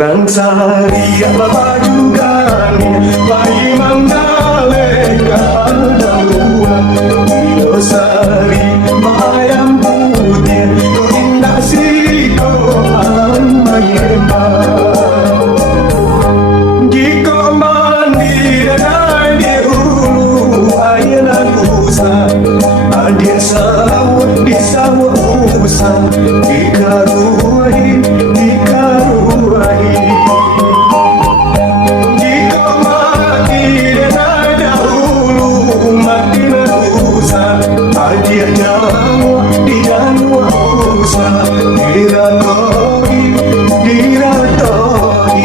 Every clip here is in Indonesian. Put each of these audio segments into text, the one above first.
Urang sari Bapak juga Pak Imam Daleka Dalua Ilo sari Bayam putih Ko indah siko Mayembang Jika mandi dan di hulu Ayana kusa Adik sawah di sawah usah Dikaruhi Jika mati dan dahulu Mati usah Adik nyawa di janwa usah Diratoi Diratoi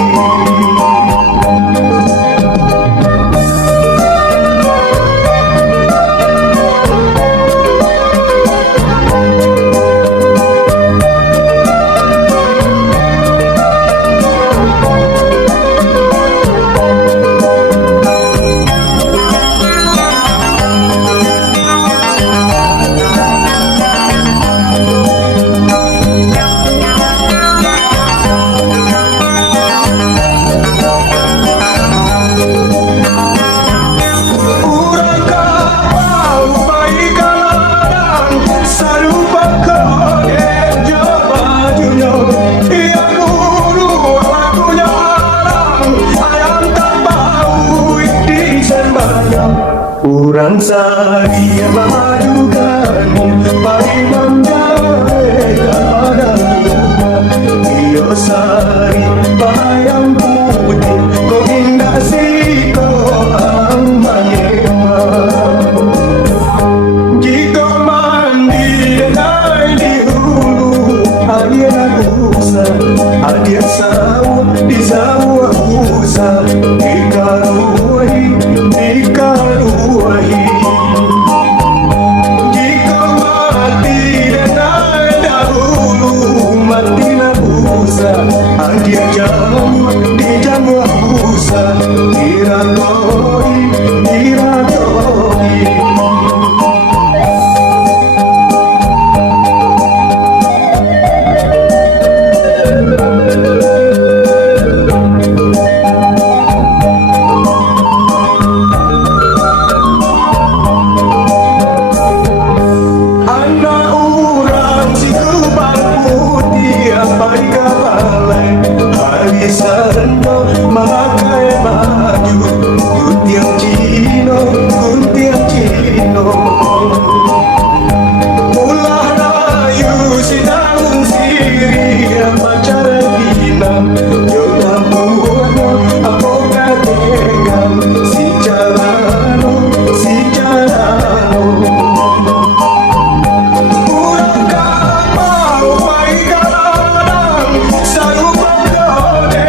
Urang sari Bapak juga Pak Imam Daleka Dalua Iyo sari Bayam putih Ko indah siko Mayembang Jika mandi dan di hulu Ayana usah Adik sawah di sawah usah Dikaruhi Dikaruhi Jika mati dan dahulu Mati usah Adik jamu di jamu usah Diratoi Diratoi memakai baju Kuntiang Cino, Kuntiang Cino Ulah rayu si daun siri Pacara bina Jodoh buahno Apa kategan Si carano, si carano Urang kapau pai kaladang Sarupa kode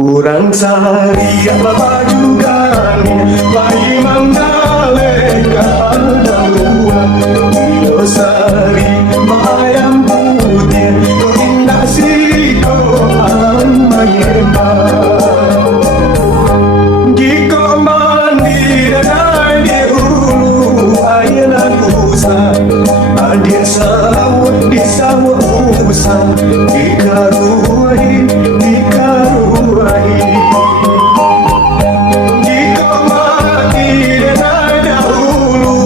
Urang sari Bapak juga Pak Imam Daleka Dalua Ilo sari Bayam putih Ko indah siko Mayembang Jika mandi dan di hulu Ayana usah Adik sawah di sawah usah Dikaruhi Dikaruhi Jika mati dan dahulu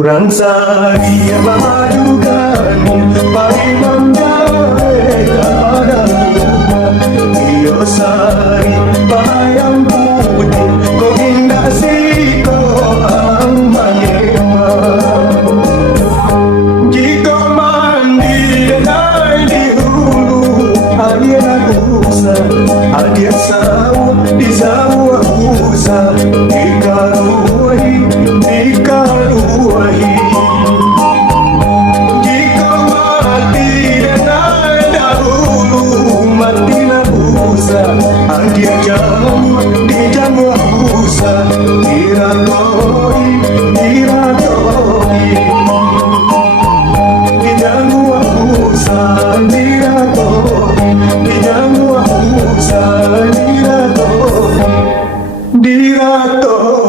kurang sari madukan parimangga ada iyo sari bayang putih ko indah siko ang manema jika mandi denai di hulu ayeuna kusa adia sawah di sawah kusa dikaruhi jika mati denai dahulu mati na kusa adia jamu di jamu kusa diratoi di jamu kusa di jamu kusa diratoi